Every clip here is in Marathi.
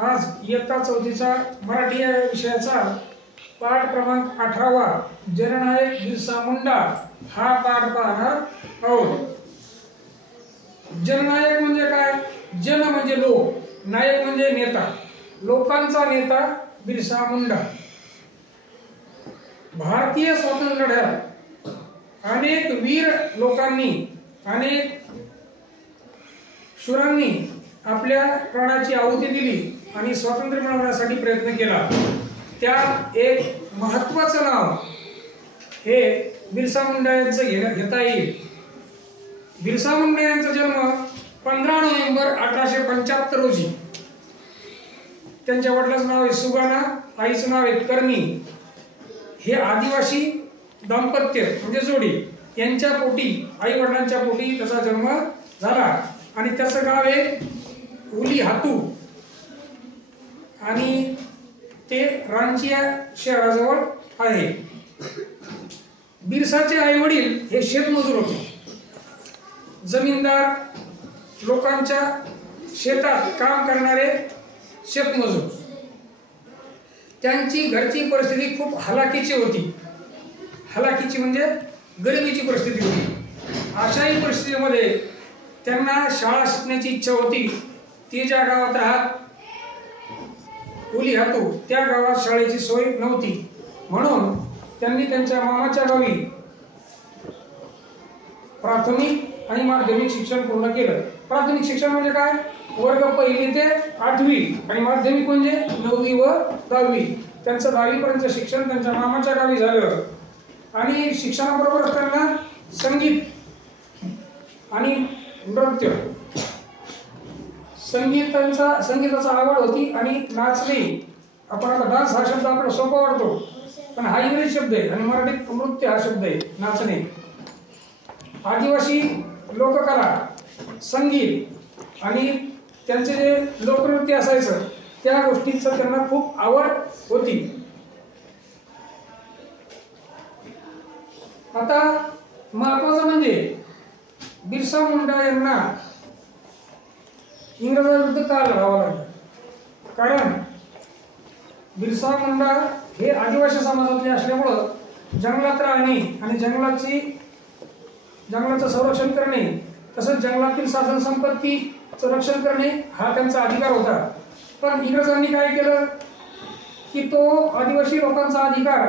आज इयत्ता 4थीचा मराठी या विषयाचा पाठ क्रमांक 18वा जननायक बिरसा मुंडा हा पाठ पाहणार आहोत। जननायक म्हणजे काय? जन म्हणजे लोक, नायक म्हणजे नेता, लोकांचा नेता बिरसा मुंडा। भारतीय स्वातंत्र्य लढ्यात अनेक वीर लोकांनी, अनेक शूरांनी आपल्या प्राणाची आहुती दिली आणि स्वातंत्र्य मिळवण्यासाठी प्रयत्न केला। त्यात एक महत्त्वाचं नाव हे बिरसा मुंडा यांचं घेता येईल। बिरसा मुंडा यांचा जन्म 15 नोव्हेंबर 1875 रोजी। त्यांच्या वडिलांचं नाव आहे सुगाणा, आईचं नाव आहे करणी। हे आदिवासी दाम्पत्य म्हणजे जोडी यांच्या पोटी, आई वडिलांच्या पोटी त्याचा जन्म झाला आणि त्याचं गाव आहे उली हातू आणि ते रांची शहराजवळ आहे। बिरसाचे आई वडील हे शेतमजूर होते, जमीनदार लोकांच्या शेतात काम करणारे शेतमजूर। त्यांची घरची परिस्थिती खूप हलाखीची होती, हलाखीची म्हणजे गरिबीची परिस्थिती होती। अशाही परिस्थितीमध्ये त्यांना शाळा शिकण्याची इच्छा होती। ती ज्या गावात राहत उली हातू त्या गावात शाळेची सोय नव्हती, म्हणून त्यांनी त्यांच्या मामाच्या गावी प्राथमिक आणि माध्यमिक शिक्षण पूर्ण केलं। प्राथमिक शिक्षण म्हणजे काय? वर्ग 1 ते 8वी आणि माध्यमिक म्हणजे 9वी व 10वी। त्यांचं 10वी पर्यंत शिक्षण त्यांच्या मामाच्या गावी झालं आणि शिक्षणाबरोबर त्यांना संगीत आणि नृत्य, संगीताचा आवड होती आणि नाचणे। आपण आता डान्स हा शब्द आपल्याला सोपा वाटतो, पण हा इंग्रजी शब्द आहे आणि मराठीत नृत्य हा शब्द आहे, नाचणे। आदिवासी लोककला, संगीत आणि त्यांचे जे लोकनृत्य असायचं त्या गोष्टींचं त्यांना खूप आवड होती। आता महत्वाचं म्हणजे बिरसा मुंडा यांना इंग्रजांविरुद्ध का लढावं लागलं? कारण बिरसा मुंडा हे आदिवासी समाजातले असल्यामुळं जंगलात राहणे आणि जंगलाचं संरक्षण करणे, तसंच जंगलातील साधन संपत्तीचं रक्षण करणे हा त्यांचा अधिकार होता। पण इंग्रजांनी काय केलं की तो आदिवासी लोकांचा अधिकार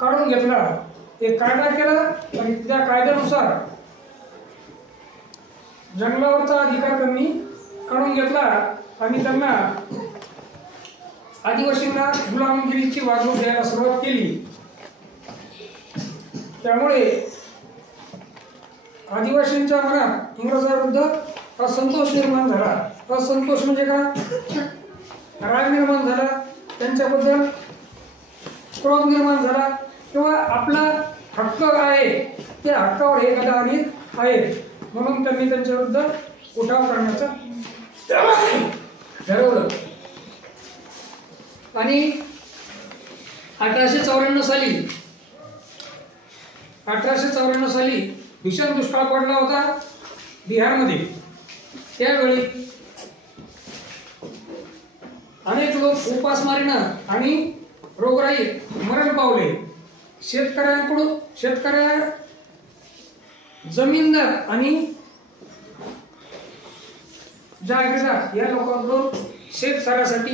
काढून घेतला, एक कायदा केला आणि त्या कायद्यानुसार जंगलावरचा अधिकार त्यांनी काढून घेतला आणि त्यांना आदिवासींना गुलामगिरीची वागणूक द्यायला सुरुवात केली। त्यामुळे आदिवासींच्या मनात इंग्रजांविरुद्ध असंतोष निर्माण झाला। असंतोष म्हणजे काय? राग निर्माण झाला, त्यांच्याबद्दल क्रोध निर्माण झाला किंवा आपला हक्क आहे त्या हक्कावर हे गदानित आहेत, म्हणून त्यांनी त्यांच्या विरुद्ध उठाव करण्याचं ठरवलं। आणि 1894 साली भीषण दुष्काळ पडला होता बिहारमध्ये। त्यावेळी अनेक लोक उपासमारीनं आणि रोगराईत मरण पावले। जमीनदार आणि जागीरदार या लोकांकडून शेतकऱ्यासाठी